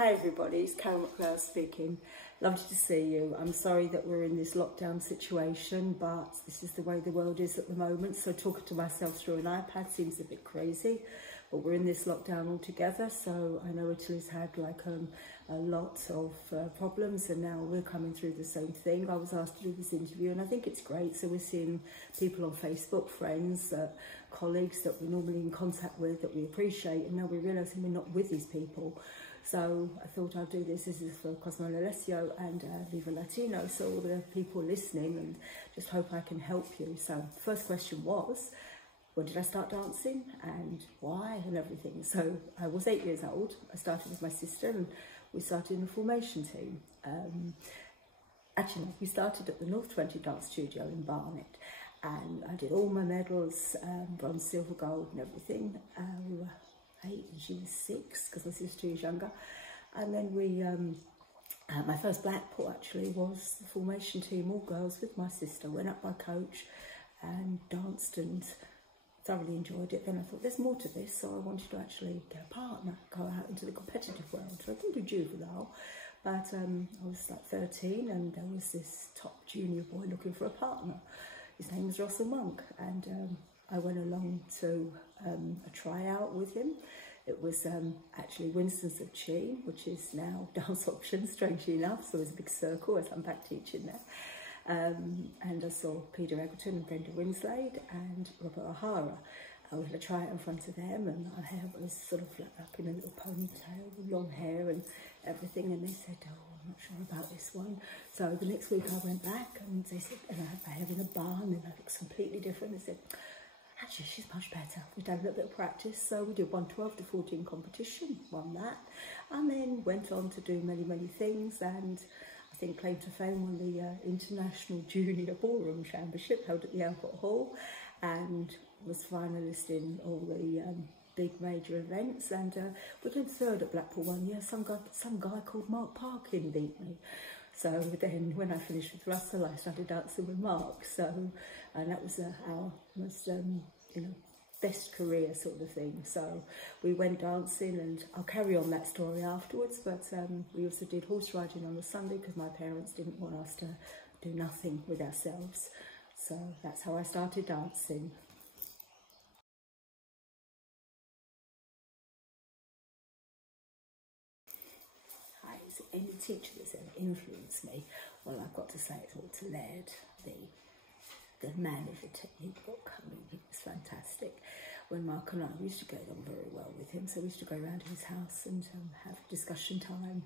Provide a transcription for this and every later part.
Hi everybody, it's Macraild speaking. Lovely to see you. I'm sorry that we're in this lockdown situation, but this is the way the world is at the moment. So talking to myself through an iPad seems a bit crazy, but we're in this lockdown all together. So I know Italy's had like a lot of problems, and now we're coming through the same thing. I was asked to do this interview and I think it's great. So we're seeing people on Facebook, friends, colleagues that we're normally in contact with that we appreciate, and now we're realising we're not with these people. So I thought I'd do this. This is for Cosmo Alessio and Viva Latino, so all the people listening, and just hope I can help you. So first question was, when did I start dancing and why and everything? So I was 8 years old. I started with my sister and we started in a formation team. Actually, we started at the North 20 Dance Studio in Barnet, and I did all my medals, bronze, silver, gold and everything. We were 8 and she was 6 because my sister is younger. And then we, my first Blackpool actually was the formation team, all girls with my sister. Went up by coach and danced and thoroughly enjoyed it. Then I thought there's more to this, so I wanted to actually get a partner, go out into the competitive world. So I didn't do juvenile, but I was like 13 and there was this top junior boy looking for a partner. His name was Russell Monk, and I went along to a tryout with him. It was actually Winston's of Chi, which is now Dance Options, strangely enough, so it was a big circle as I'm back teaching there. And I saw Peter Eggleton and Brenda Winslade and Robert O'Hara. I was going to try it in front of them, and my hair was sort of like up in a little ponytail with long hair and everything, and they said, oh, I'm not sure about this one. So the next week I went back and they said, and I had my hair in a barn and I looked completely different. They said, actually, she's much better. We've done a little bit of practice, so we did one 12 to 14 competition, won that, and then went on to do many, many things, and I think claim to fame won the International Junior Ballroom Championship held at the Albert Hall, and was finalist in all the big major events, and we came third at Blackpool one year. Some guy called Mark Parkin beat me. So then when I finished with Russell, I started dancing with Mark. So, and that was our most, you know, best career sort of thing. So we went dancing, and I'll carry on that story afterwards. But we also did horse riding on a Sunday because my parents didn't want us to do nothing with ourselves. So that's how I started dancing. Any teacher that's ever influenced me, well, I've got to say it's Walter Laird, the man of the technique book. I mean, he was fantastic. When Mark and I used to get on very well with him, so we used to go around to his house and have discussion time,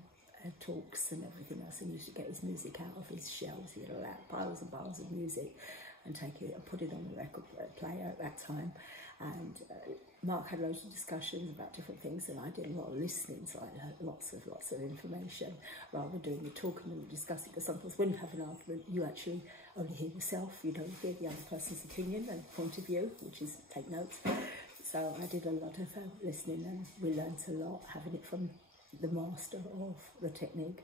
talks and everything else, and used to get his music out of his shelves. He had piles and piles of music and take it and put it on the record player at that time. And Mark had loads of discussions about different things, and I did a lot of listening, so I heard lots of information rather than doing the talking and discussing, because sometimes when you have an argument you actually only hear yourself, you don't hear the other person's opinion and point of view, which is take notes. So I did a lot of listening, and we learnt a lot having it from the master of the technique.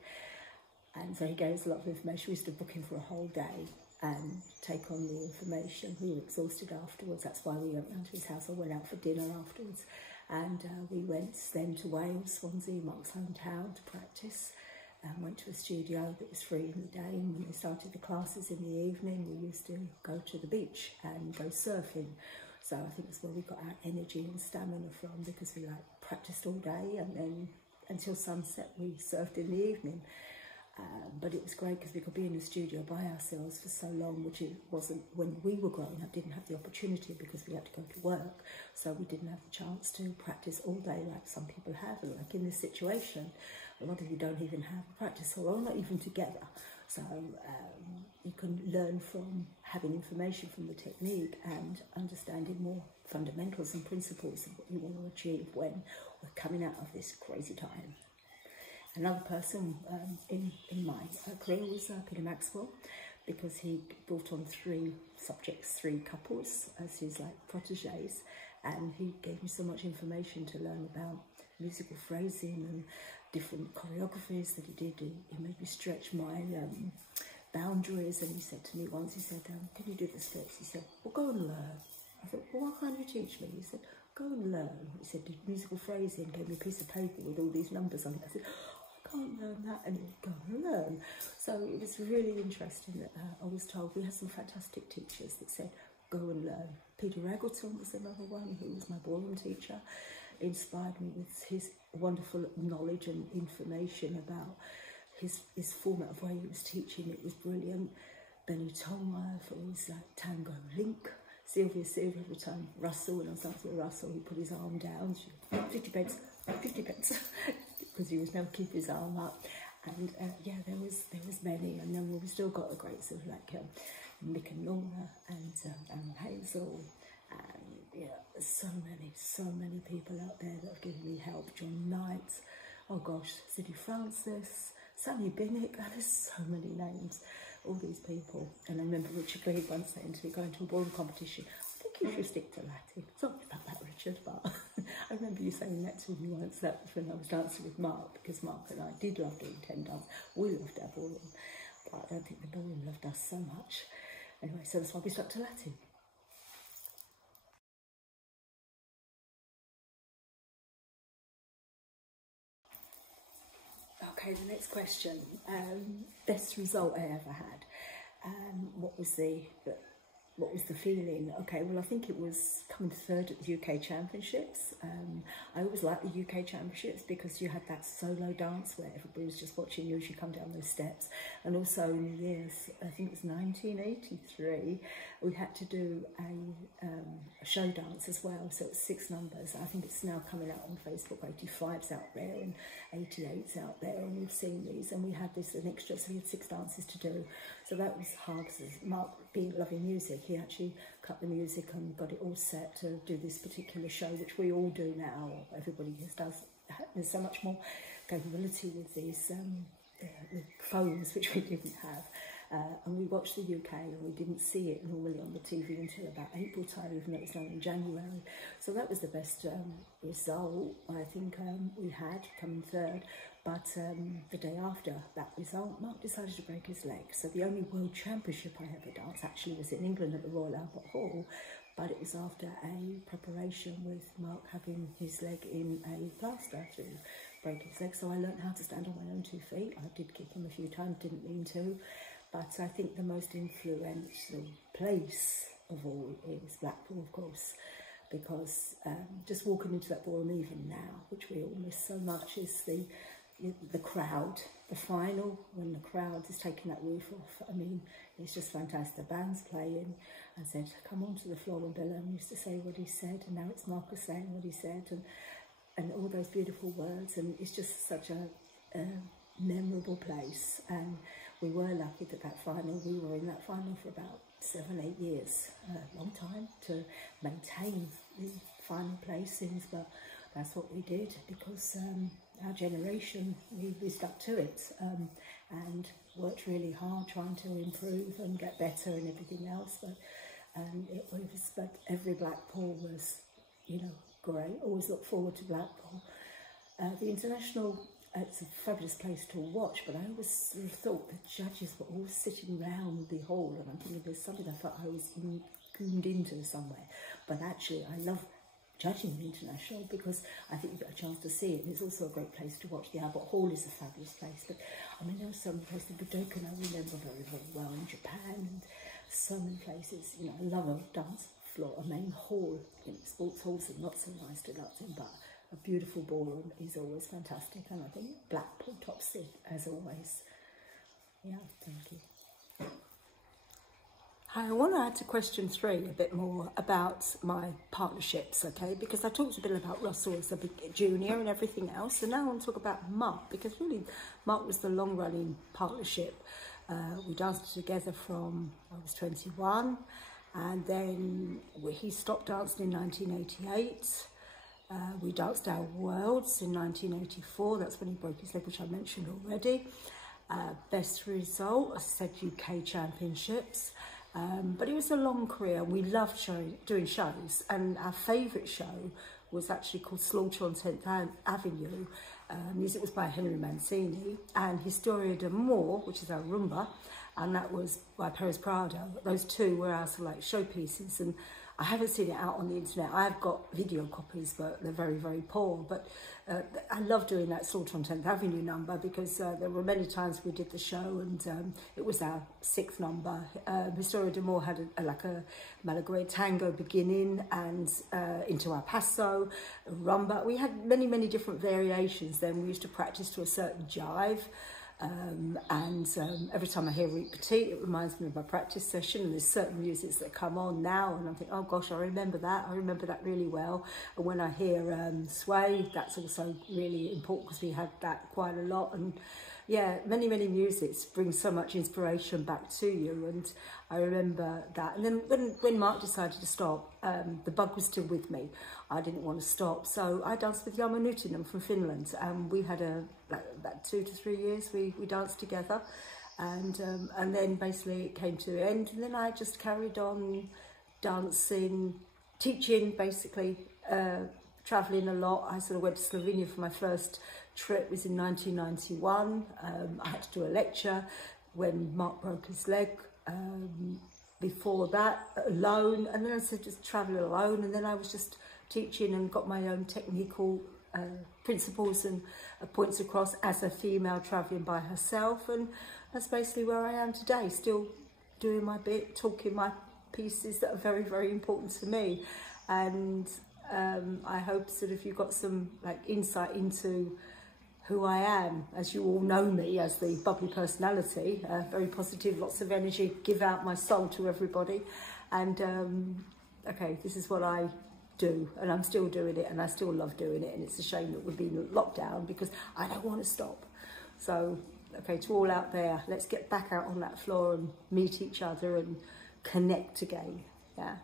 And so he gave us a lot of information. We used to book him for a whole day and take on the information. We were exhausted afterwards. That's why we went round to his house. I went out for dinner afterwards, and we went then to Wales, Swansea, Mark's hometown, to practice, and went to a studio that was free in the day. And when they started the classes in the evening, we used to go to the beach and go surfing. So I think that's where we got our energy and stamina from, because we like practiced all day, and then until sunset we surfed in the evening. But it was great because we could be in the studio by ourselves for so long, which it wasn't when we were growing up. Didn't have the opportunity because we had to go to work, so we didn't have the chance to practice all day like some people have. And like in this situation, a lot of you don't even have a practice hall, or not even together. So you can learn from having information from the technique and understanding more fundamentals and principles of what you want to achieve when we're coming out of this crazy time. Another person in my career was Peter Maxwell, because he brought on 3 subjects, 3 couples as his like proteges, and he gave me so much information to learn about musical phrasing and different choreographies that he did. He made me stretch my boundaries, and he said to me once, he said, can you do the steps? He said, well, go and learn. I thought, well, why can't you teach me? He said, go and learn. He said, the musical phrasing, gave me a piece of paper with all these numbers on it. I said, can't learn that, and he'd go and learn. So it was really interesting that I was told we had some fantastic teachers that said, go and learn. Peter Eggleton was another one, who was my ballroom teacher, inspired me with his wonderful knowledge and information about his format of way he was teaching. It was brilliant. Benny Tolmeyer for his tango link. Sylvia every time Russell, when I was dancing with Russell, he put his arm down. She, 50 pence, 50 pence, because he was never keep his arm up. And yeah, there was many, and then we still got the greats of like Mick and Lorna and Hazel, and yeah, so many people out there that have given me help. John Knight, oh gosh, Sidney Francis, Sammy Binnick, there's so many names, all these people. And I remember Richard Lee once saying to me, going to a ballroom competition, I think you should stick to Latin. Sorry about that, Richard, but I remember you saying that to me once. That was when I was dancing with Mark, because Mark and I did love doing 10 dance. We loved our ballroom, but I don't think the ballroom loved us so much. Anyway, so that's why we stuck to Latin. Okay, the next question. Best result I ever had. What was the feeling? Okay, well, I think it was coming third at the UK Championships. I always liked the UK Championships because you had that solo dance where everybody was just watching you as you come down those steps. And also in the years, I think it was 1983, we had to do a show dance as well. So it's 6 numbers. I think it's now coming out on Facebook. 85's out there and 88's out there, and we've seen these. And we had this an extra, so we had 6 dances to do. So that was hard because Mark, being loving music, he actually cut the music and got it all set to do this particular show, which we all do now. Everybody does. There's so much more capability with these with phones, which we didn't have. And we watched the UK, and we didn't see it normally on the TV until about April time, even though it was now in January. So that was the best result I think we had, coming third. But the day after that result, Mark decided to break his leg. So the only World Championship I ever danced actually was in England at the Royal Albert Hall, but it was after a preparation with Mark having his leg in a plaster to break his leg. So I learned how to stand on my own 2 feet. I did kick him a few times, didn't mean to. But I think the most influential place of all is Blackpool, of course, because just walking into that ballroom even now, which we all miss so much, is the crowd, the final, when the crowd is taking that roof off. I mean, it's just fantastic. The band's playing. I said, come onto the floor, and Bill used to say what he said, and now it's Marcus saying what he said, and all those beautiful words, and it's just such a memorable place. And we were lucky that final, we were in that final for about 7-8 years, a long time to maintain the final placings, but that's what we did because our generation, we stuck to it and worked really hard trying to improve and get better and everything else. But every Blackpool was, you know, great. Always look forward to Blackpool. The international, it's a fabulous place to watch, but I always sort of thought the judges were all sitting round the hall, and I'm thinking there's something I thought I was gooned into somewhere. But actually, I love judging the international because I think you get a chance to see it, and it's also a great place to watch. The Albert Hall is a fabulous place, but I mean, there are some places, Budokan I remember very, very well, in Japan, and so many places. You know, I love a dance floor, a main hall. You know, sports halls are not so nice to dance in, but a beautiful ballroom is always fantastic, and I think Blackpool tops it as always. Yeah, thank you. Hi, I want to add to question 3 a bit more about my partnerships, okay? Because I talked a bit about Russell as a big junior and everything else, and now I want to talk about Mark, because really Mark was the long-running partnership. We danced together from I was 21, and then he stopped dancing in 1988. We danced our Worlds in 1984. That's when he broke his leg, which I mentioned already. Best result, I said UK Championships. But it was a long career. We loved doing shows, and our favourite show was actually called Slaughter on 10th Avenue. Music was by Henry Mancini, and Historia d'Amore, which is our rumba, and that was by Perez Prado. Those two were our sort of like showpieces, and I haven't seen it out on the internet. I've got video copies, but they're very, very poor. But I love doing that sort on 10th Avenue number, because there were many times we did the show, and it was our 6th number. Historia de Moore had a Macraild tango beginning, and into our paso, rumba. We had many, many different variations. Then we used to practice to a certain jive. Every time I hear Reet Petite, it reminds me of my practice session, and there's certain musics that come on now and I think, oh gosh, I remember that really well. And when I hear Sway, that's also really important, because we had that quite a lot. And yeah, many, many musics bring so much inspiration back to you, and I remember that. And then when Mark decided to stop, the bug was still with me. I didn't want to stop, so I danced with Jarmo Nuutinen from Finland, and we had about 2 to 3 years we danced together, and then basically it came to an end, and then I just carried on dancing, teaching, basically traveling a lot. I sort of went to Slovenia for my first trip. It was in 1991. I had to do a lecture when Mark broke his leg. Before that, alone, and then I said just travel alone, and then I was just teaching and got my own technical principles and points across as a female travelling by herself, and that's basically where I am today, still doing my bit, talking my pieces that are very, very important to me. And I hope sort of you got some insight into who I am, as you all know me as the bubbly personality, very positive, lots of energy, give out my soul to everybody. And okay, this is what I do, and I'm still doing it, and I still love doing it, and it's a shame that we've been locked down because I don't want to stop. So okay, to all out there, let's get back out on that floor and meet each other and connect again. Yeah.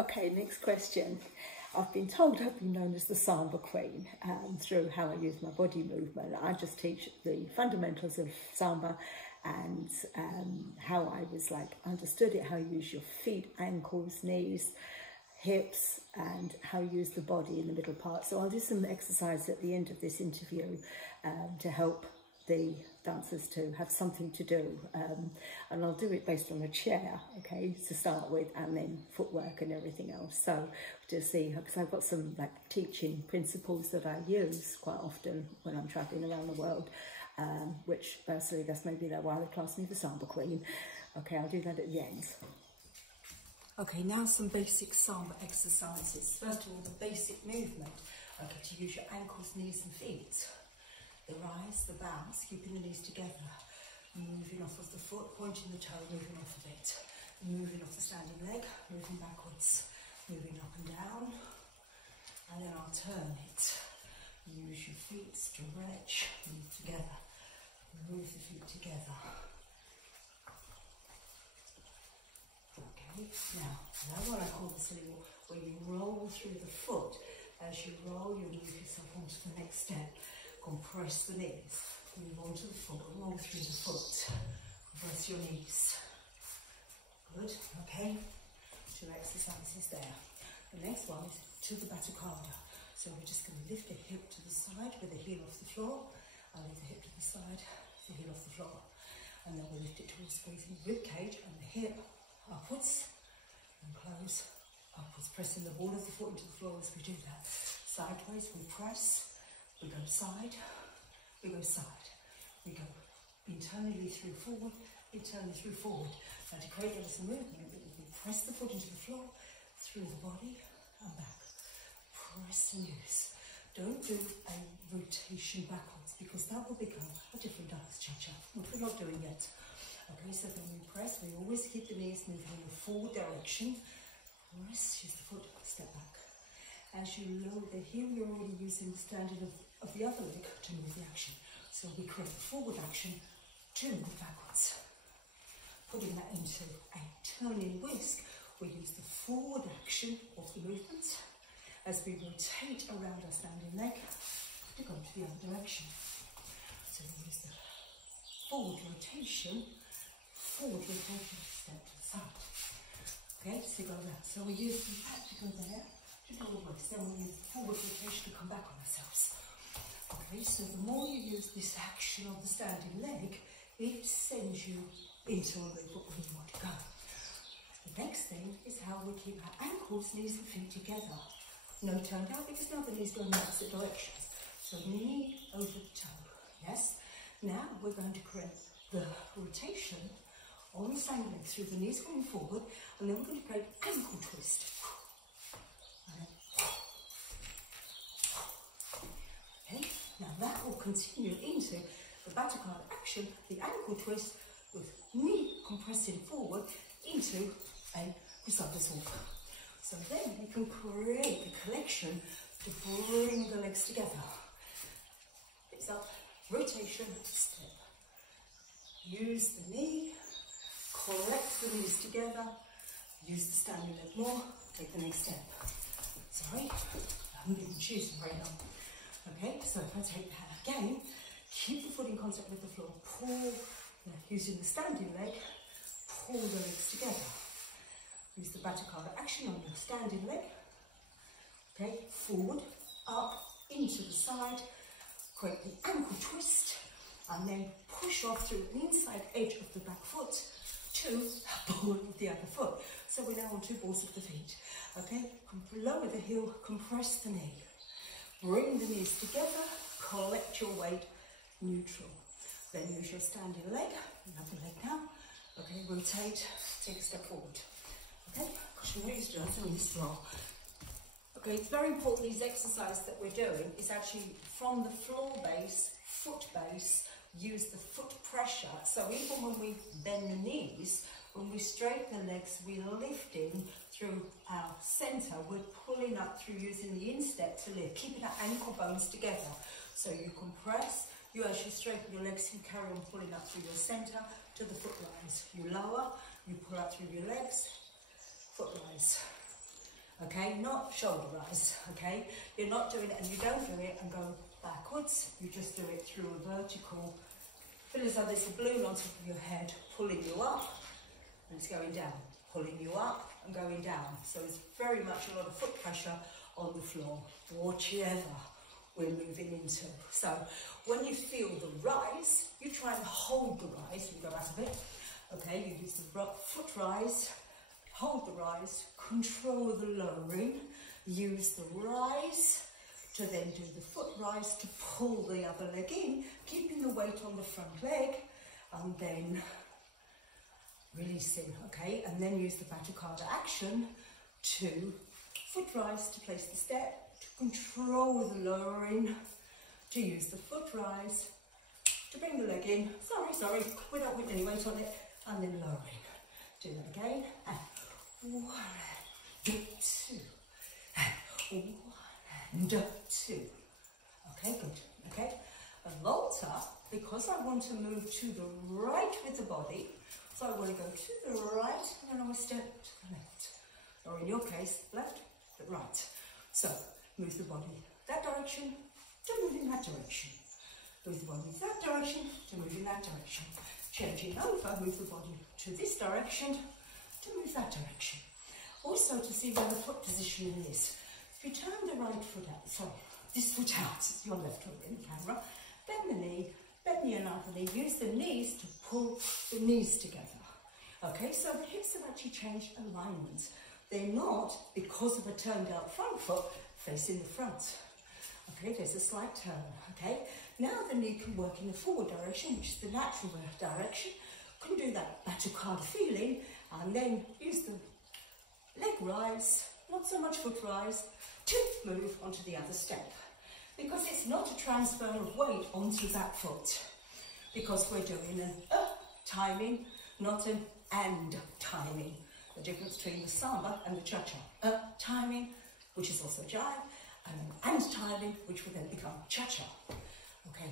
Okay, next question. I've been told I've been known as the Samba Queen through how I use my body movement. I just teach the fundamentals of Samba and how I was understood it, how you use your feet, ankles, knees, hips, and how you use the body in the middle part. So I'll do some exercise at the end of this interview to help the dancers to have something to do, and I'll do it based on a chair, okay, to start with, and then footwork and everything else. So to see, because I've got some teaching principles that I use quite often when I'm traveling around the world, which basically that's maybe why they class me the Samba Queen. Okay, I'll do that at the end. Okay, now some basic Samba exercises. First of all, the basic movement, okay, to use your ankles, knees and feet. The rise, the bounce, keeping the knees together, moving off of the foot, pointing the toe, moving off of it, moving off the standing leg, moving backwards, moving up and down, and then I'll turn it. Use your feet, stretch, move together, move the feet together. Okay, now what I call the silly walk, where you roll through the foot. As you roll, you move yourself onto the next step. Compress the knees, move onto the foot, roll through the foot, compress your knees. Good, okay, 2 exercises there. The next one is to the batucada. So we're just going to lift the hip to the side with the heel off the floor. I'll lift the hip to the side, the heel off the floor. And then we'll lift it towards squeezing the rib cage and the hip upwards and close upwards, pressing the ball of the foot into the floor as we do that. Sideways, we press. We go side, we go side, we go internally through forward, internally through forward. Now to create this movement, we press the foot into the floor, through the body and back. Press and use. Don't do a rotation backwards because that will become a different dance cha-cha, which we're not doing yet. Okay, so when we press, we always keep the knees moving in the forward direction. Press, use the foot, step back. As you lower the heel, you're already using the standard of the other leg to move the action. So we create the forward action to move backwards. Putting that into a turning whisk, we use the forward action of the movement as we rotate around our standing leg to go to the other direction. So we use the forward rotation, step to the side. Okay, so go there. So we use the back to go there, to go the waist. Then we use the forward rotation to come back on ourselves. Okay, so the more you use this action of the standing leg, it sends you into a movement where you want to go. The next thing is how we keep our ankles, knees and feet together. No turned out because now the knees go in opposite directions. So knee over the toe, yes? Now we're going to create the rotation on the same leg through the knees going forward, and then we're going to create ankle twist. Okay, now that will continue into the Batacard action, the ankle twist with knee compressing forward into a Crusader's walk. So then you can create a collection to bring the legs together. It's up, rotation, step. Use the knee, collect the knees together, use the standing leg more, take the next step. Sorry, I haven't been choosing very long. Okay, so if I take that again, keep the foot in contact with the floor, pull, using the standing leg, pull the legs together. Use the Batacard action on your standing leg. Okay, forward, up, into the side, create the ankle twist, and then push off through the inside edge of the back foot to the ball of the other foot. So we're now on two balls of the feet. Okay, lower the heel, compress the knee. Bring the knees together, collect your weight, neutral. Then use your standing leg, another leg now. Okay, rotate, take a step forward. Okay, gosh, I'm not used to doing this long. Okay, it's very important these exercises that we're doing is actually from the floor base, foot base, use the foot pressure. So even when we bend the knees, when we straighten the legs, we're lifting through our centre. We're pulling up through using the instep to lift, keeping our ankle bones together. So you compress, you actually straighten your legs, you carry on pulling up through your centre to the foot rise. You lower, you pull up through your legs, foot rise. Okay, not shoulder rise, okay? You're not doing it, and you don't do it and go backwards. You just do it through a vertical. Feel as though there's a balloon on top of your head, pulling you up, and it's going down. Pulling you up and going down. So it's very much a lot of foot pressure on the floor, whichever we're moving into. So when you feel the rise, you try and hold the rise. You go out of it. Okay, you use the foot rise, hold the rise, control the lowering, use the rise to then do the foot rise to pull the other leg in, keeping the weight on the front leg, and then releasing, okay? And then use the Batacard action to foot rise to place the step, to control the lowering, to use the foot rise, to bring the leg in, sorry, without putting any weight on it, and then lowering. Do that again, and 1, 2, and 1, 2. Okay, good, okay? A volta, because I want to move to the right with the body, so I want to go to the right, and then I will step to the left. Or in your case, left, but right. So, move the body that direction, to move in that direction. Move the body that direction, to move in that direction. Changing over, move the body to this direction, to move that direction. Also to see where the foot positioning is. If you turn the right foot out, sorry, this foot out, it's your left foot in the camera, bend the knee, bend the other knee, use the knees to pull the knees together. Okay, so the hips have actually changed alignment. They're not, because of a turned out front foot, facing the front. Okay, there's a slight turn, okay? Now the knee can work in the forward direction, which is the natural direction. Can do that Batacard feeling, and then use the leg rise, not so much foot rise, to move onto the other step. Because it's not a transfer of weight onto that foot. Because we're doing an timing, not an and timing. The difference between the samba and the cha-cha. Timing, which is also jive, and timing, which will then become cha-cha. Okay.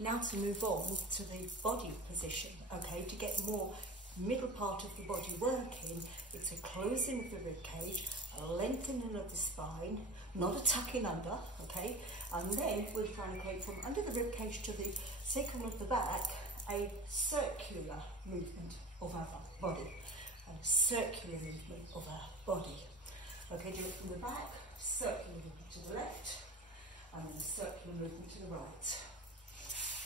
Now to move on to the body position, okay, to get more middle part of the body working, it's a closing of the rib cage, a lengthening of the spine, not a tucking under, okay, and then we're trying to create from under the rib cage to the sacrum of the back a circular movement of our body. and a circular movement of our body. Okay, do it from the back, circular movement to the left, and then a circular movement to the right.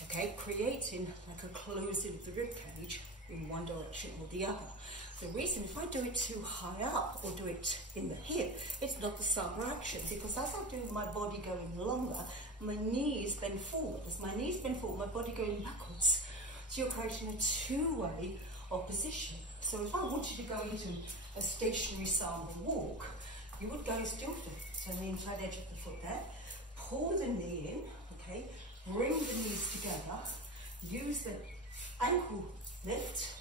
Okay, creating like a closing of the rib cage in one direction or the other. The reason, if I do it too high up or do it in the hip, it's not the summer action, because as I do my body going longer, my knees bend forward. As my knees bend forward, my body going backwards. So you're creating a two-way opposition. So if I wanted to go into a stationary samba walk, you would go still foot, so the inside edge of the foot there, pull the knee in, okay, bring the knees together, use the ankle lift,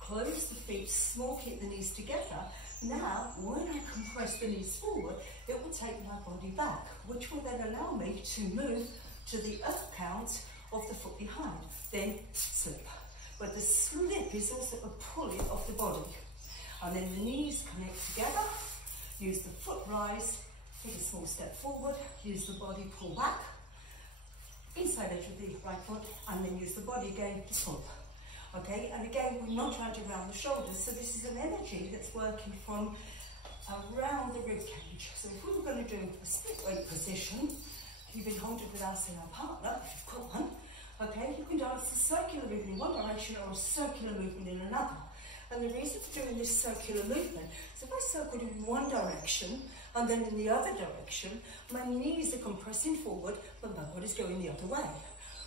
close the feet, small keep the knees together. Now, when I compress the knees forward, it will take my body back, which will then allow me to move to the up count of the foot behind, then slip. But the slip is also a pulling of the body. And then the knees connect together, use the foot rise, take a small step forward, use the body pull back, inside edge of the right foot, and then use the body again to pull. Okay, and again, we're not trying to round the shoulders, so this is an energy that's working from around the rib cage. So if we were going to do a split weight position, you've been holding with us and our partner, if you've got one, okay, you can dance a circular movement in one direction or a circular movement in another. And the reason for doing this circular movement, so if I circled in one direction and then in the other direction, my knees are compressing forward, but my body's going the other way.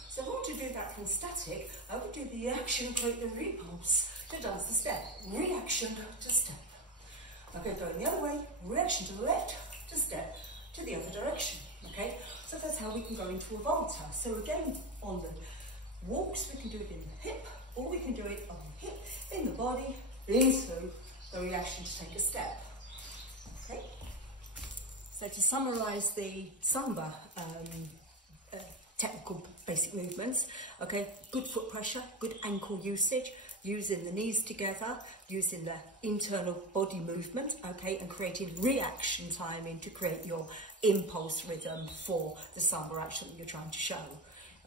So if I want to do that from static, I would do the action, create the repulse to dance the step. Reaction to step. Okay, going the other way, reaction to the left, to step to the other direction. Okay, so that's how we can go into a volta. So again, on the walks, we can do it in the hip, or we can do it on the hip, in the body, into the reaction to take a step. Okay, so to summarise the samba technical basic movements, okay, good foot pressure, good ankle usage, using the knees together, using the internal body movement, okay, and creating reaction timing to create your impulse rhythm for the samba action that you're trying to show.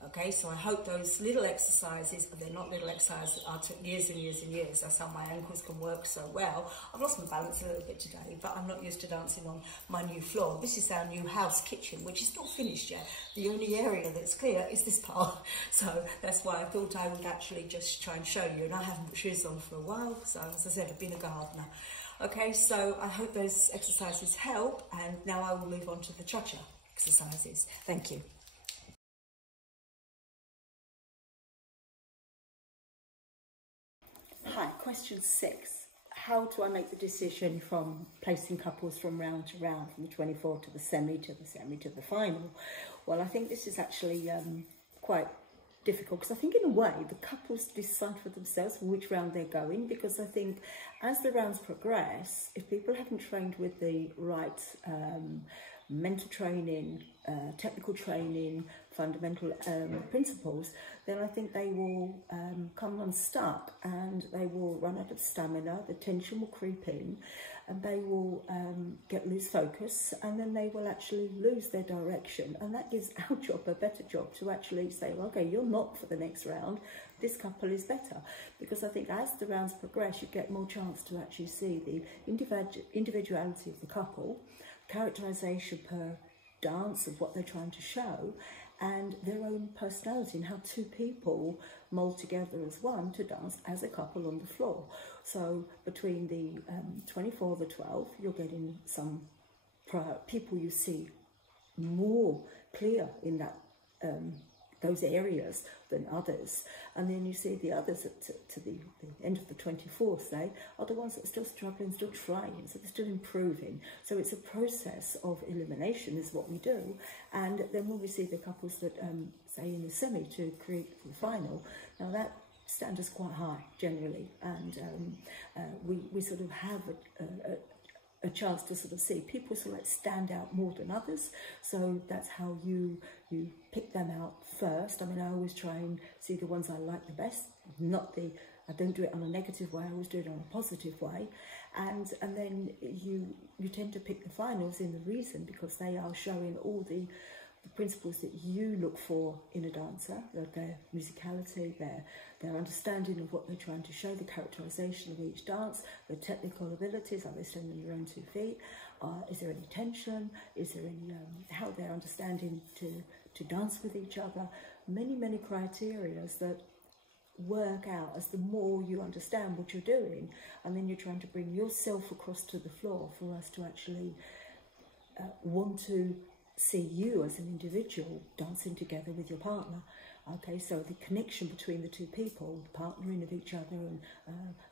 Okay, so I hope those little exercises, they're not little exercises, I took years and years and years. That's how my ankles can work so well. I've lost my balance a little bit today, but I'm not used to dancing on my new floor. This is our new house kitchen, which is not finished yet. The only area that's clear is this part. So that's why I thought I would actually just try and show you. And I haven't put shoes on for a while. So as I said, I've been a gardener. Okay, so I hope those exercises help. And now I will move on to the cha-cha exercises. Thank you. Hi, question 6. How do I make the decision from placing couples from round to round, from the 24 to the semi, to the semi, to the final? Well, I think this is actually quite difficult, because I think in a way the couples decide for themselves which round they're going, because I think as the rounds progress, if people haven't trained with the right mental training, technical training, fundamental principles, then I think they will come unstuck and they will run out of stamina, the tension will creep in, and they will lose focus, and then they will actually lose their direction. And that gives our job a better job to actually say, well, okay, you're not for the next round, this couple is better. Because I think as the rounds progress, you get more chance to actually see the individuality of the couple, characterisation per dance of what they're trying to show, and their own personality, and how two people mould together as one to dance as a couple on the floor. So between the 24, the 12, you're getting some people you see more clear in that those areas than others, and then you see the others to the end of the 24th, say, are the ones that are still struggling, still trying, so they're still improving. So it's a process of elimination is what we do, and then when we see the couples that say in the semi to create the final, now that standard's quite high generally, and we sort of have a chance to sort of see people sort of like stand out more than others. So that's how you pick them out first. I mean, I always try and see the ones I like the best, I don't do it on a negative way, I always do it on a positive way. And then you tend to pick the finals in the reason because they are showing all the the principles that you look for in a dancer, their musicality, their understanding of what they're trying to show, the characterization of each dance, the technical abilities, are they standing on their own 2 feet, is there any tension, is there any, how they're understanding to dance with each other, many criteria that work out as the more you understand what you're doing, and then you're trying to bring yourself across to the floor for us to actually want to see you as an individual dancing together with your partner. Okay, so the connection between the 2 people, the partnering of each other, and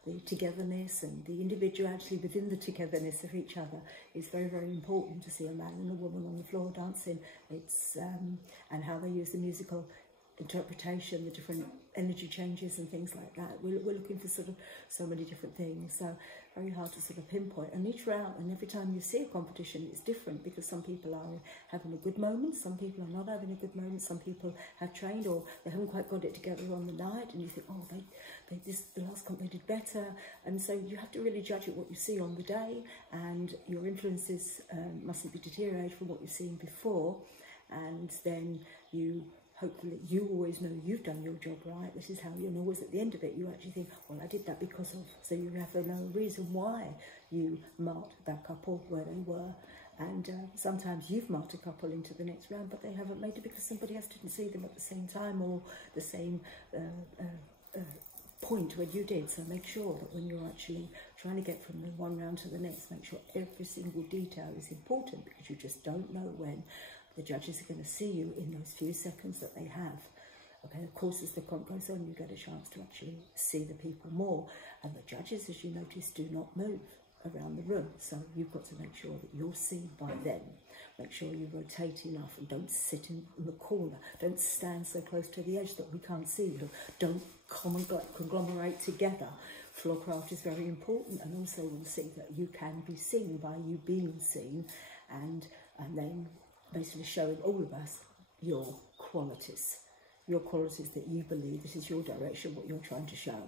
the togetherness and the individuality within the togetherness of each other is very important to see a man and a woman on the floor dancing. It's and how they use the musical interpretation, the different energy changes and things like that. We're looking for sort of so many different things, so very hard to sort of pinpoint. And each round and every time you see a competition, it's different, because some people are having a good moment, some people are not having a good moment, some people have trained or they haven't quite got it together on the night, and you think, oh, the last comp they did better. And so you have to really judge at what you see on the day, and your influences mustn't be deteriorated from what you've seen before. And then hopefully you always know you've done your job right. This is how you know, always at the end of it you actually think, well, I did that because of, so you have no reason why you marked that couple where they were. And sometimes you've marked a couple into the next round, but they haven't made it because somebody else didn't see them at the same time or the same point when you did. So make sure that when you're actually trying to get from the one round to the next, make sure every single detail is important, because you just don't know when the judges are going to see you in those few seconds that they have. Okay, of course, as the comp goes on, you get a chance to actually see the people more. And the judges, as you notice, do not move around the room. So you've got to make sure that you're seen by them. Make sure you rotate enough and don't sit in the corner. Don't stand so close to the edge that we can't see you. Don't conglomerate together. Floorcraft is very important, and also we'll see that you can be seen by you being seen, and then basically showing all of us your qualities that you believe this is your direction, what you're trying to show.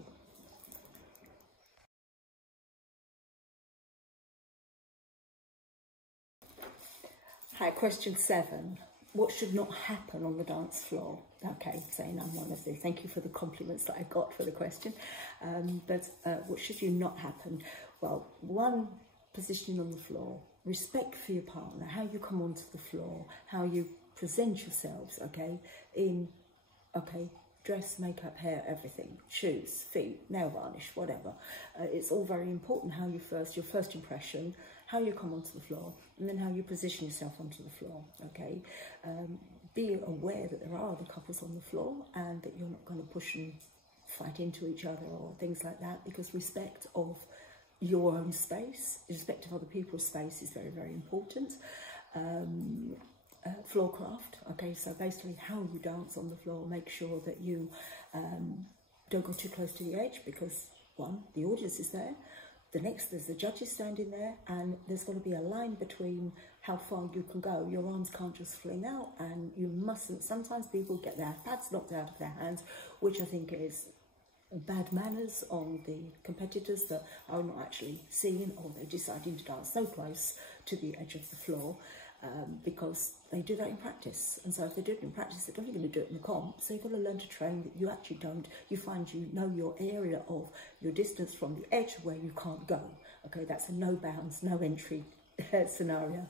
Hi, question 7. What should not happen on the dance floor? Okay, saying I'm one of the, thank you for the compliments that I got for the question. But what should you not happen? Well, one, positioning on the floor, respect for your partner, how you come onto the floor, how you present yourselves, okay, in, okay, dress, makeup, hair, everything, shoes, feet, nail varnish, whatever. It's all very important how you your first impression, how you come onto the floor, and then how you position yourself onto the floor, okay? Be aware that there are other couples on the floor and that you're not going to push and fight into each other or things like that, because respect of your own space, respect of other people's space is very important. Floorcraft, okay, so basically how you dance on the floor, make sure that you don't go too close to the edge, because one, the audience is there, the next there's the judges standing there, and there's got to be a line between how far you can go. Your arms can't just fling out, and you mustn't, sometimes people get their pads knocked out of their hands, which I think is bad manners on the competitors that are not actually seeing, or they're deciding to dance so close to the edge of the floor, because they do that in practice. And so if they do it in practice, they're definitely going to do it in the comp. So you've got to learn to train that you actually don't, you find you know your area of your distance from the edge where you can't go. Okay, that's a no bounds, no entry scenario.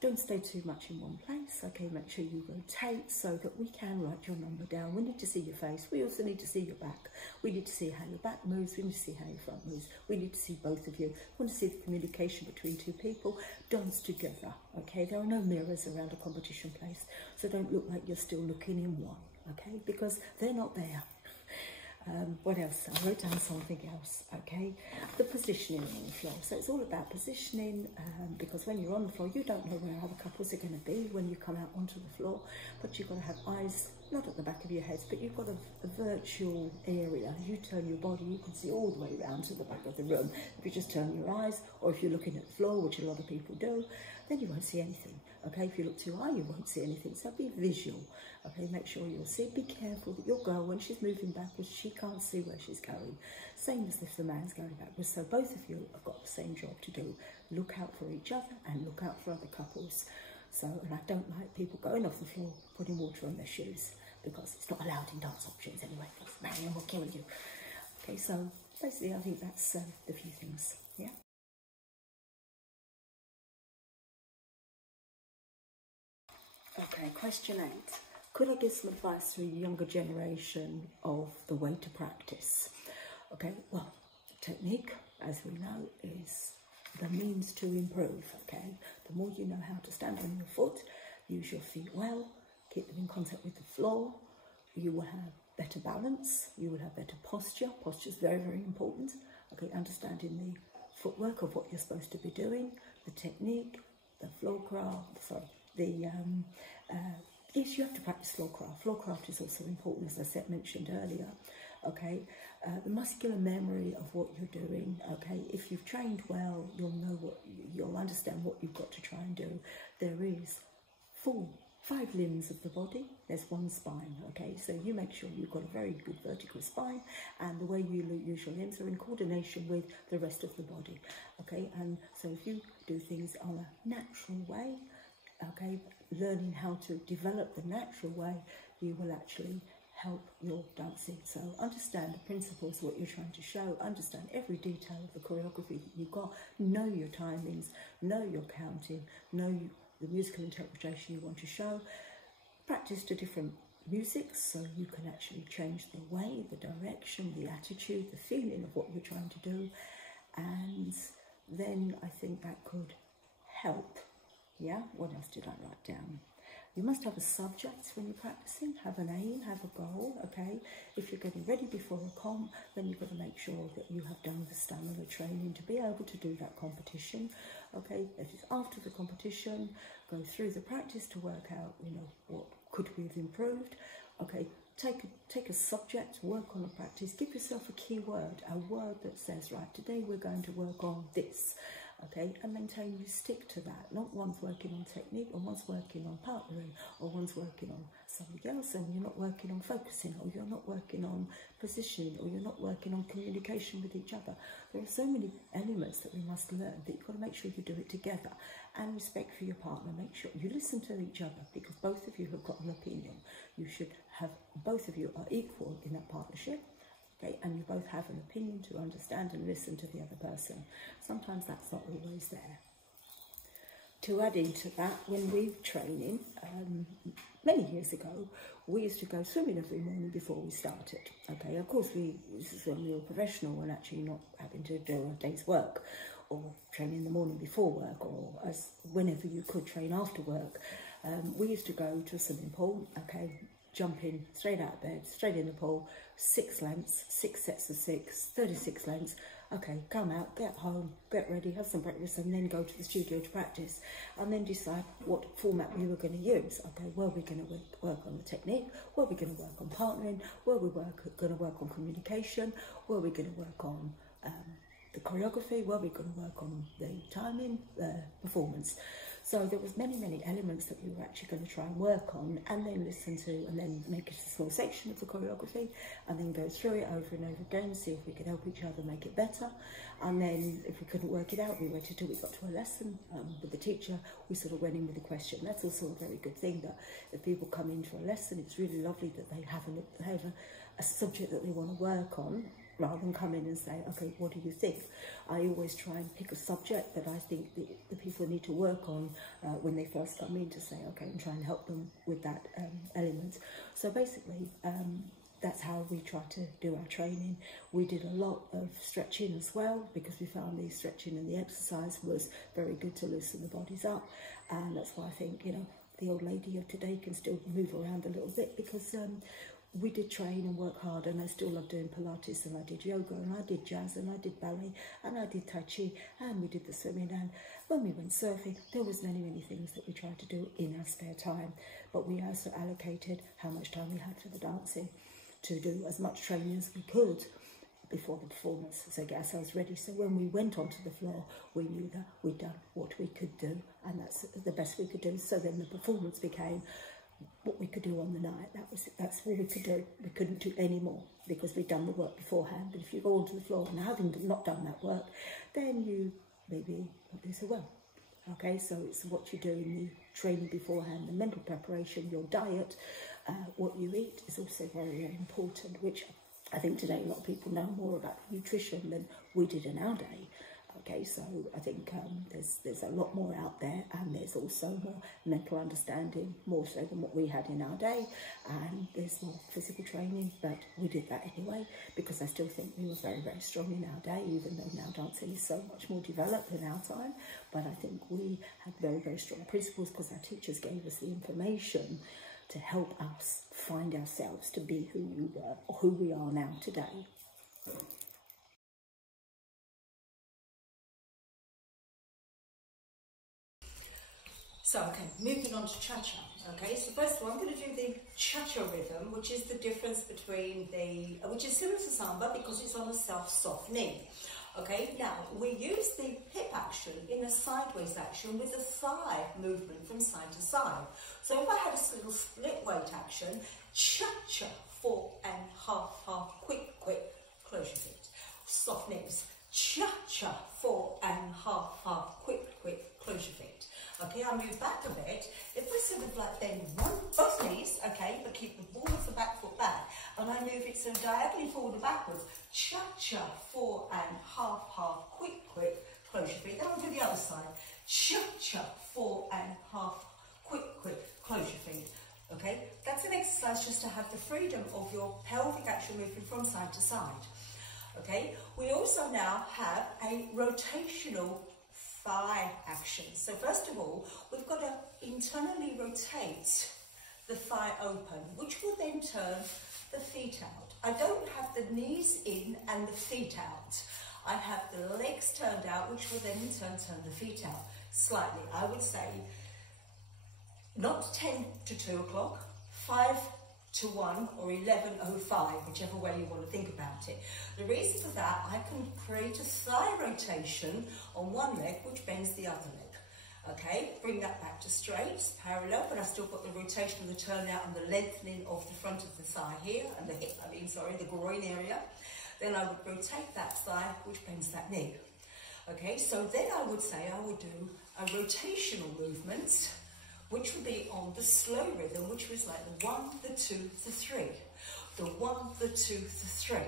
Don't stay too much in one place, okay, make sure you rotate so that we can write your number down. We need to see your face, we also need to see your back. We need to see how your back moves, we need to see how your front moves. We need to see both of you. We want to see the communication between two people. Dance together, okay? There are no mirrors around a competition place, so don't look like you're still looking in one, okay? Because they're not there. What else? I wrote down something else, okay? The positioning on the floor. So it's all about positioning, because when you're on the floor, you don't know where other couples are going to be when you come out onto the floor, but you've got to have eyes, not at the back of your heads, but you've got a virtual area. You turn your body, you can see all the way around to the back of the room. If you just turn your eyes, or if you're looking at the floor, which a lot of people do, then you won't see anything. Okay, if you look too high, you won't see anything. So be visual. Okay, make sure you'll see. Be careful that your girl, when she's moving backwards, she can't see where she's going. Same as if the man's going backwards. So both of you have got the same job to do. Look out for each other and look out for other couples. So, and I don't like people going off the floor, putting water on their shoes, because it's not allowed in dance options anyway, because Marion will kill you. Okay, so basically I think that's the few things, yeah. Okay, question 8. Could I give some advice to a younger generation of the way to practice? Okay, well, technique, as we know, is the means to improve, okay? The more you know how to stand on your foot, use your feet well, keep them in contact with the floor, you will have better balance, you will have better posture. Posture is very, very important, okay? Understanding the footwork of what you're supposed to be doing, the technique, the floor craft, yes, you have to practice floor craft. Floor craft is also important, as I mentioned earlier, okay? The muscular memory of what you're doing, okay? If you've trained well, you'll understand what you've got to try and do. There is 5 limbs of the body, there's 1 spine, okay? So you make sure you've got a very good vertical spine, and the way you use your limbs are in coordination with the rest of the body, okay? And so if you do things on a natural way, okay, learning how to develop the natural way, you will actually help your dancing. So understand the principles, what you're trying to show, understand every detail of the choreography that you've got, know your timings, know your counting, know the musical interpretation you want to show, practice to different musics so you can actually change the way, the direction, the attitude, the feeling of what you're trying to do, and then I think that could help. Yeah, what else did I write down? You must have a subject when you're practicing, have an aim, have a goal, okay? If you're getting ready before a comp, then you've got to make sure that you have done the stamina training to be able to do that competition, okay? If it's after the competition, go through the practice to work out, you know, what could we have improved, okay? Take a subject, work on a practice, give yourself a key word, a word that says, right, today we're going to work on this, okay, and maintain you stick to that. Not one's working on technique, or one's working on partnering, or one's working on something else, and you're not working on focusing, or you're not working on positioning, or you're not working on communication with each other. There are so many elements that we must learn that you've got to make sure you do it together. And respect for your partner, make sure you listen to each other, because both of you have got an opinion. You should have, both of you are equal in that partnership. Okay, and you both have an opinion to understand and listen to the other person. Sometimes that's not always there. To add into that, when we were training, many years ago, we used to go swimming every morning before we started. Okay, of course, this is when we were professional and actually not having to do a day's work, or train in the morning before work, or as whenever you could train after work. We used to go to a swimming pool, okay, jump in, straight out of bed, straight in the pool, 6 lengths, 6 sets of 6, 36 lengths. Okay, come out, get home, get ready, have some breakfast, and then go to the studio to practice, and then decide what format we were going to use. Okay, were we going to work on the technique? Were we going to work on partnering? Were we going to work on communication? Were we going to work on the choreography? Were we going to work on the timing, performance? So there was many elements that we were actually going to try and work on, and then listen to, and then make it a small section of the choreography, and then go through it over and over again, see if we could help each other make it better. And then if we couldn't work it out, we waited till we got to a lesson with the teacher. We sort of went in with a question. That's also a very good thing, that if people come into a lesson, it's really lovely that they have a subject that they want to work on, rather than come in and say, okay, what do you think? I always try and pick a subject that I think the people need to work on when they first come in, to say, okay, and try and help them with that element. So basically, that's how we try to do our training. We did a lot of stretching as well, because we found the stretching and the exercise was very good to loosen the bodies up. And that's why I think, you know, the old lady of today can still move around a little bit, because we did train and work hard, and I still love doing Pilates, and I did yoga, and I did jazz, and I did ballet, and I did Tai Chi, and we did the swimming, and when we went surfing, there was many things that we tried to do in our spare time. But we also allocated how much time we had for the dancing, to do as much training as we could before the performance, so get ourselves ready. So when we went onto the floor, we knew that we'd done what we could do, and that's the best we could do. So then the performance became what we could do on the night. That's all we could do. We couldn't do any more, because we'd done the work beforehand. But if you go onto the floor and having not done that work, then you maybe not do so well. Okay, so it's what you do in the training beforehand, the mental preparation, your diet, what you eat is also very, very important, which I think today a lot of people know more about nutrition than we did in our day. Okay, so I think there's a lot more out there, and there's also more mental understanding, more so than what we had in our day, and there's more physical training, but we did that anyway, because I still think we were very, very strong in our day, even though now dancing is so much more developed in our time. But I think we had very, very strong principles because our teachers gave us the information to help us find ourselves to be who we were, or who we are now today. So, okay, moving on to cha-cha. Okay, so first of all, I'm going to do the cha-cha rhythm, which is the difference between which is similar to samba because it's on a soft knee. Okay, now we use the hip action in a sideways action with a thigh movement from side to side. So if I had a little split weight action, cha-cha, 4 and half, quick, close your feet. Soft knees, cha-cha, 4 and half, quick, close your feet. Okay, I move back a bit. If I sort of like bend both knees, okay, but keep the ball of the back foot back, and I move it so diagonally forward and backwards, cha-cha, 4 and half, quick, close your feet. Then I'll do the other side, cha-cha, 4 and half, quick, close your feet. Okay, that's an exercise just to have the freedom of your pelvic action moving from side to side. Okay, we also now have a rotational thigh action. So first of all, we've got to internally rotate the thigh open, which will then turn the feet out. I don't have the knees in and the feet out. I have the legs turned out, which will then in turn turn the feet out slightly. I would say not 10 to 2 o'clock, 5 to 1 or 11:05, whichever way you want to think about it. The reason for that, I can create a thigh rotation on one leg which bends the other leg. Okay, bring that back to straight, parallel, but I've still got the rotation and the turnout and the lengthening of the front of the thigh here, and the hip, the groin area. Then I would rotate that thigh, which bends that knee. Okay, so then I would say I would do a rotational movement, which would be on the slow rhythm, which was like the 1, the 2, the 3. The 1, the 2, the 3.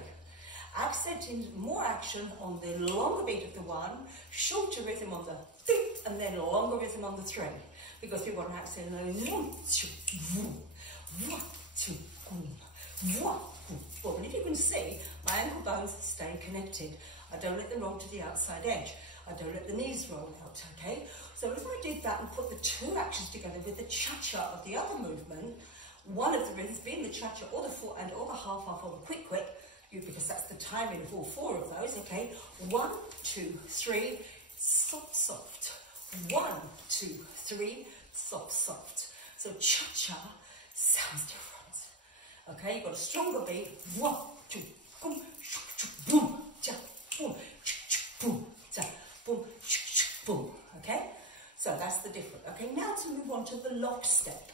Accenting more action on the longer beat of the 1, shorter rhythm on the 2, and then longer rhythm on the 3. Because we want to accent on 1, 2, 1, 2, 1. And if you can see, my ankle bones stay connected. I don't let them roll to the outside edge. I don't let the knees roll out, okay? So if I did that and put the two actions together with the cha-cha of the other movement, one of the rhythms being the cha-cha or the 4 and or the half or the quick, because that's the timing of all 4 of those, okay? 1, 2, 3, soft. 1, 2, 3, soft. So cha-cha sounds different. Okay, you've got a stronger beat. 1, 2, boom, boom, cha, boom, boom, cha, boom, boom. Okay, so that's the difference. Okay, now to move on to the lock step.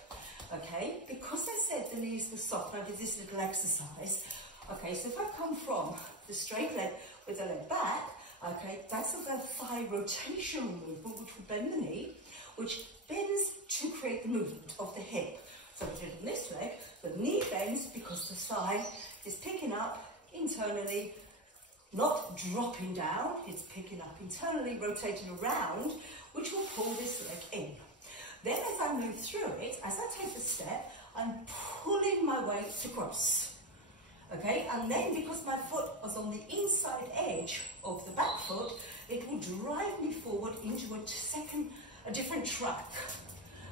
Okay, because I said the knees were soft, I did this little exercise. Okay, so if I come from the straight leg with the leg back, okay, that's a thigh rotational movement, which will bend the knee, which bends to create the movement of the hip. So we did on this leg, the knee bends because the thigh is picking up internally, not dropping down, it's picking up internally, rotating around, which will pull this leg in. Then as I move through it, as I take a step, I'm pulling my weight to cross. Okay, and then because my foot was on the inside edge of the back foot, it will drive me forward into a different track.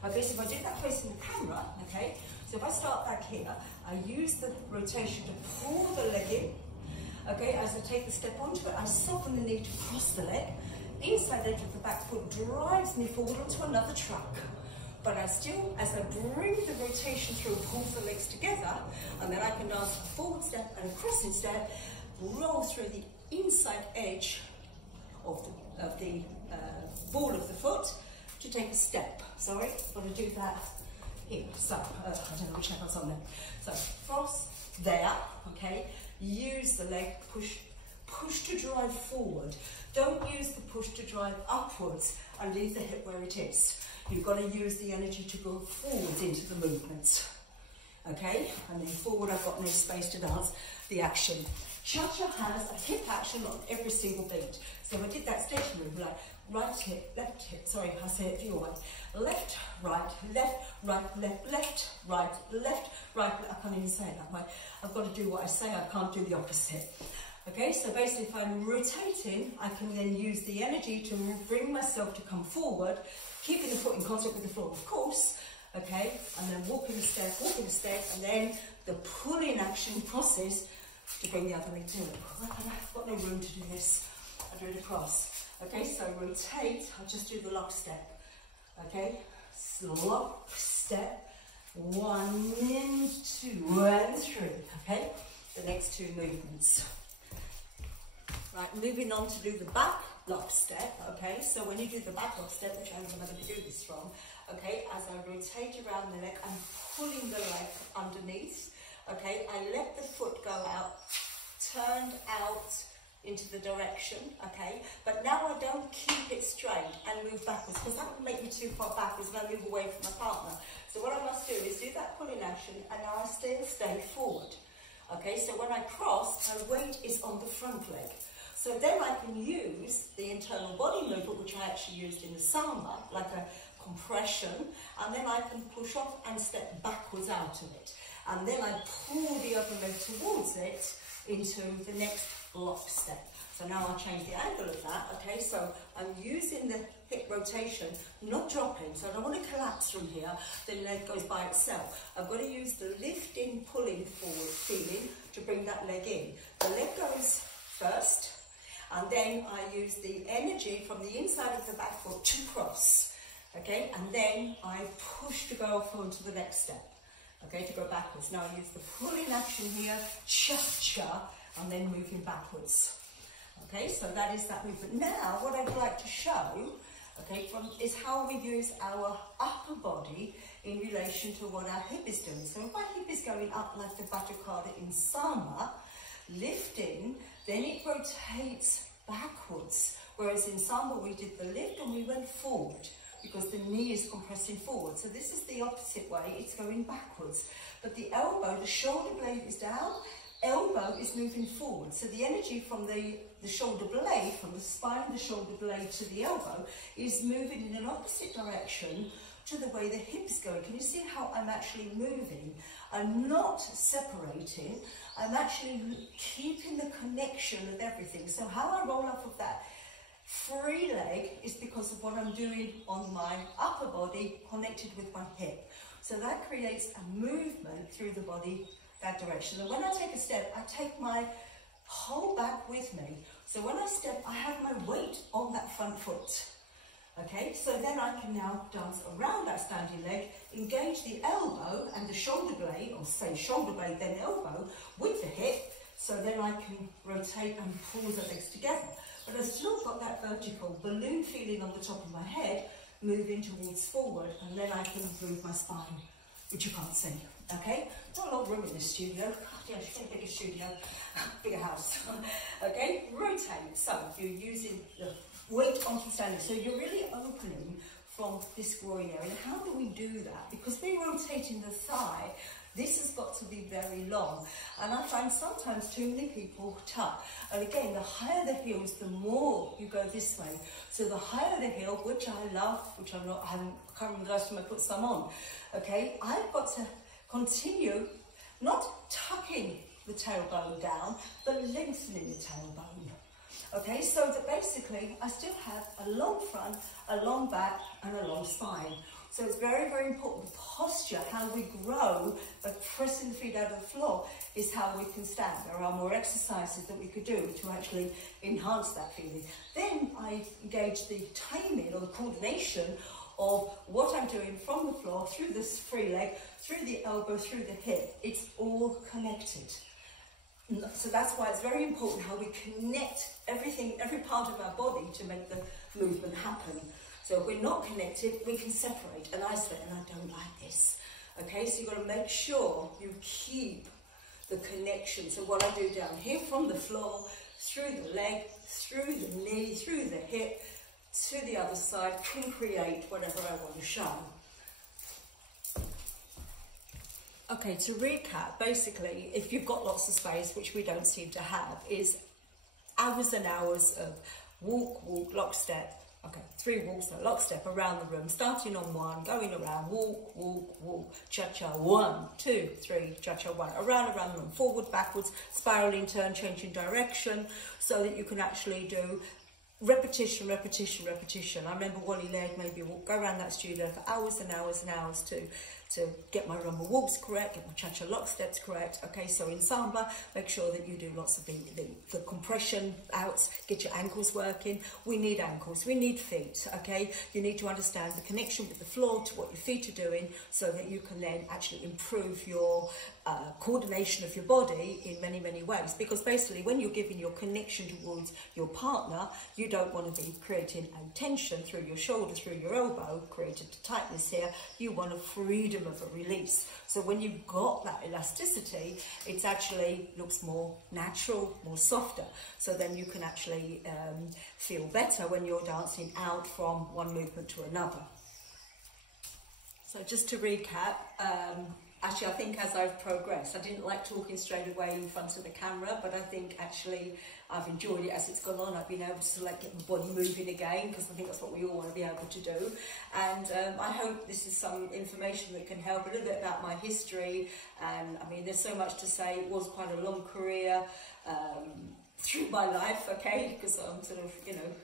Okay, so if I do that facing the camera, okay, so if I start back here, I use the rotation to pull the leg in. Okay, as I take the step onto it, I soften the knee to cross the leg. The inside edge of the back foot drives me forward onto another track. But I still, as I bring the rotation through, pull the legs together, and then I can dance a forward step and a crossing step, roll through the inside edge of the ball of the foot to take a step. Sorry, I'm going to do that here. So, I don't know which handle's on there. So, cross there, okay, use the leg, push push to drive forward. Don't use the push to drive upwards and leave the hip where it is. You've got to use the energy to go forward into the movements. Okay, and then forward, I've got no space to dance the action. Cha-cha has a hip action on every single beat. So I did that station move, like right hip, left hip, sorry, I say it your way. Left, right, left, right, left, left, right, left, right, I can't even say it that way. I've got to do what I say, I can't do the opposite. Okay, so basically if I'm rotating, I can then use the energy to bring myself to come forward, keeping the foot in contact with the floor, of course, okay, and then walking a step, and then the pulling action process to bring the other leg to it. I've got no room to do this. I do it across. Okay, so rotate, I'll just do the lock step. Okay, lock step, 1 and 2 and 3. Okay, the next two movements. Right, moving on to do the back lock step. Okay, so when you do the back lock step, which I'm going to do this from, okay, as I rotate around the leg, I'm pulling the leg underneath. Okay, I let the foot go out, turned out into the direction, okay, but now I don't keep it straight and move backwards, because that would make me too far backwards and I move away from my partner. So what I must do is do that pulling action, and now I stay forward. Okay, so when I cross, my weight is on the front leg. So then I can use the internal body movement, which I actually used in the samba, like a compression, and then I can push off and step backwards out of it. And then I pull the other leg towards it into the next lock step. So now I'll change the angle of that, okay? So I'm using the hip rotation, not dropping, so I don't want to collapse from here, the leg goes by itself. I've got to use the lifting, pulling forward feeling to bring that leg in. The leg goes first, and then I use the energy from the inside of the back foot to cross, okay? And then I push to go off onto the next step. Okay, to go backwards. Now I use the pulling action here, cha-cha, and then moving backwards. Okay, so that is that movement. Now, what I would like to show, okay, is how we use our upper body in relation to what our hip is doing. So if my hip is going up like the batucada in samba, lifting, then it rotates backwards. Whereas in samba we did the lift and we went forward, because the knee is compressing forward. So this is the opposite way, it's going backwards. But the elbow, the shoulder blade is down, elbow is moving forward. So the energy from the shoulder blade, from the spine, the shoulder blade to the elbow, is moving in an opposite direction to the way the hip is going. Can you see how I'm actually moving? I'm not separating, I'm actually keeping the connection of everything. So how I roll off of that free leg is because of what I'm doing on my upper body connected with my hip. So that creates a movement through the body that direction. And when I take a step, I take my whole back with me. So when I step, I have my weight on that front foot. Okay, so then I can now dance around that standing leg, engage the elbow and the shoulder blade, or say shoulder blade then elbow, with the hip, so then I can rotate and pull the legs together. But I've still got that vertical balloon feeling on the top of my head, moving towards forward, and then I can move my spine, which you can't see, okay? Not a lot of room in this studio. Oh, yeah, I should get a bigger studio, bigger house, okay? Rotate, so you're using the weight onto the standing, so you're really opening from this groin area. And how do we do that? Because we're rotating the thigh, this has got to be very long. And I find sometimes too many people tuck. And again, the higher the heels, the more you go this way. So the higher the heel, which I love, which I'm not, I can't remember the last time I put some on. Okay, I've got to continue not tucking the tailbone down, but lengthening the tailbone. Okay, so that basically I still have a long front, a long back, and a long spine. So it's very, very important. The posture, how we grow by pressing the feet out of the floor, is how we can stand. There are more exercises that we could do to actually enhance that feeling. Then I engage the timing or the coordination of what I'm doing from the floor, through this free leg, through the elbow, through the hip. It's all connected. So that's why it's very important how we connect everything, every part of our body to make the movement happen. So if we're not connected, we can separate and isolate, and I don't like this. Okay, so you've got to make sure you keep the connection. So what I do down here from the floor, through the leg, through the knee, through the hip, to the other side, can create whatever I want to show. Okay, to recap, basically, if you've got lots of space, which we don't seem to have, is hours and hours of walk, walk, lockstep. Okay, 3 walks, so lockstep around the room, starting on 1, going around, walk, walk, walk, cha-cha, 1, 2, 3, cha-cha, 1, around the room, forward, backwards, spiraling turn, changing direction, so that you can actually do repetition, repetition, repetition. I remember Wally Laird maybe will go around that studio for hours and hours and hours to get my rumba walks correct, get my cha-cha lock steps correct. Okay, so in samba, make sure that you do lots of the compression outs, get your ankles working. We need ankles, we need feet, okay? You need to understand the connection with the floor to what your feet are doing, so that you can then actually improve your coordination of your body in many, many ways. Because basically, when you're giving your connection towards your partner, you don't want to be creating a tension through your shoulder, through your elbow, created tightness here. You want a freedom of a release. So when you've got that elasticity, it actually looks more natural, more softer. So then you can actually feel better when you're dancing out from one movement to another. So just to recap, actually, I think as I've progressed, I didn't like talking straight away in front of the camera, but I think actually I've enjoyed it as it's gone on. I've been able to like get my body moving again, because I think that's what we all want to be able to do. And I hope this is some information that can help, a little bit about my history. And I mean, there's so much to say. It was quite a long career through my life, okay, because I'm sort of, you know,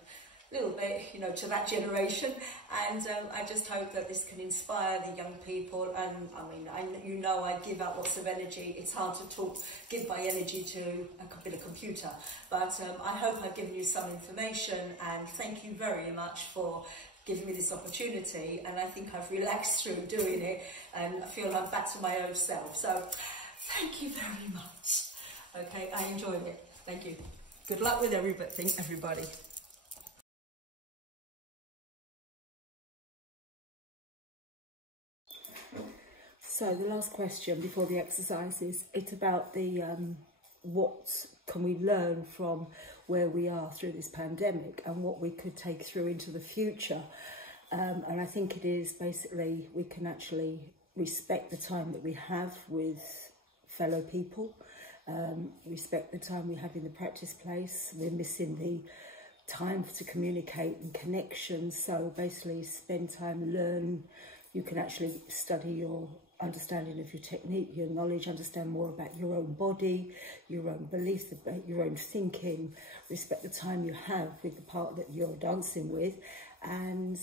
little bit, you know, to that generation, and I just hope that this can inspire the young people. And I mean, I give out lots of energy. It's hard to give my energy to a bit of computer, but I hope I've given you some information, and thank you very much for giving me this opportunity. And I think I've relaxed through doing it, and I feel I'm back to my old self. So thank you very much. Okay, I enjoyed it. Thank you. Good luck with everything, everybody. So the last question before the exercises, it's about the what can we learn from where we are through this pandemic, and what we could take through into the future. And I think it is basically we can actually respect the time that we have with fellow people, respect the time we have in the practice place. We're missing the time to communicate and connection. So basically spend time, learn. You can actually study your understanding of your technique, your knowledge, understand more about your own body, your own beliefs, your own thinking, respect the time you have with the part that you're dancing with, and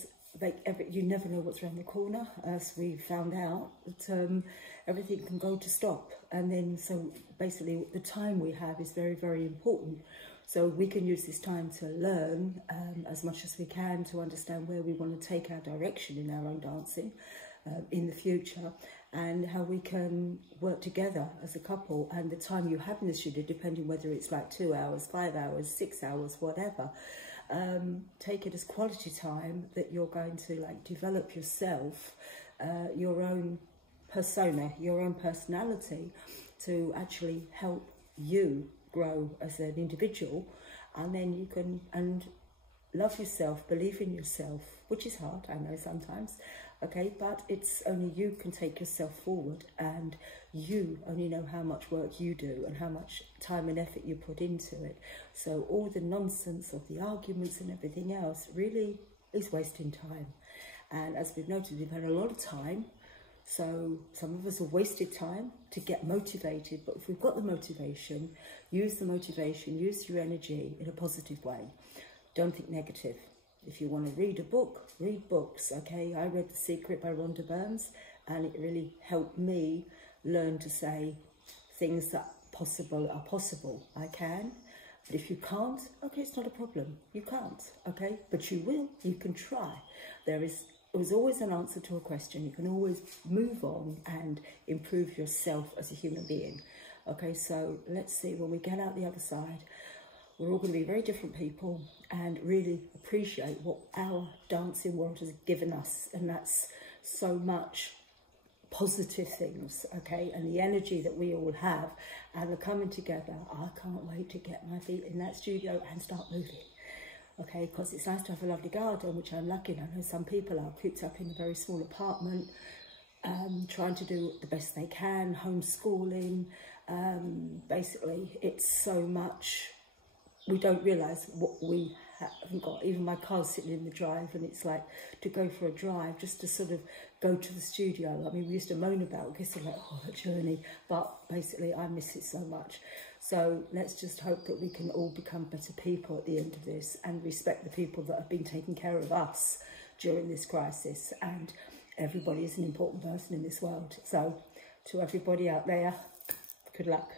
you never know what's around the corner. As we found out, that everything can go to stop, and then so basically the time we have is very, very important. So we can use this time to learn as much as we can, to understand where we want to take our direction in our own dancing in the future, and how we can work together as a couple. And the time you have in the studio, depending whether it's like 2 hours, 5 hours, 6 hours, whatever, take it as quality time that you're going to like develop yourself, your own persona, your own personality, to actually help you grow as an individual. And then you can love yourself, believe in yourself, which is hard, I know sometimes, okay, but it's only you can take yourself forward, and you only know how much work you do and how much time and effort you put into it. So all the nonsense of the arguments and everything else really is wasting time. And as we've noted, we've had a lot of time, so some of us have wasted time to get motivated. But if we've got the motivation, use your energy in a positive way. Don't think negative. If you want to read a book, read books, okay? I read The Secret by Rhonda Byrne, and it really helped me learn to say things that are possible. I can, but if you can't, okay, it's not a problem. You can't, okay? But you will, you can try. There was always an answer to a question. You can always move on and improve yourself as a human being. Okay, so let's see, when we get out the other side, we're all going to be very different people, and really appreciate what our dancing world has given us. And that's so much positive things, okay, and the energy that we all have and the coming together. I can't wait to get my feet in that studio and start moving, okay, because it's nice to have a lovely garden, which I'm lucky. I know some people are cooped up in a very small apartment, trying to do the best they can, homeschooling. Basically, it's so much, we don't realise what we haven't got. Even my car's sitting in the drive, and it's like to go for a drive, just to sort of go to the studio. I mean, we used to moan about getting like, oh, that journey, but basically I miss it so much. So let's just hope that we can all become better people at the end of this and respect the people that have been taking care of us during this crisis. And everybody is an important person in this world. So to everybody out there, good luck.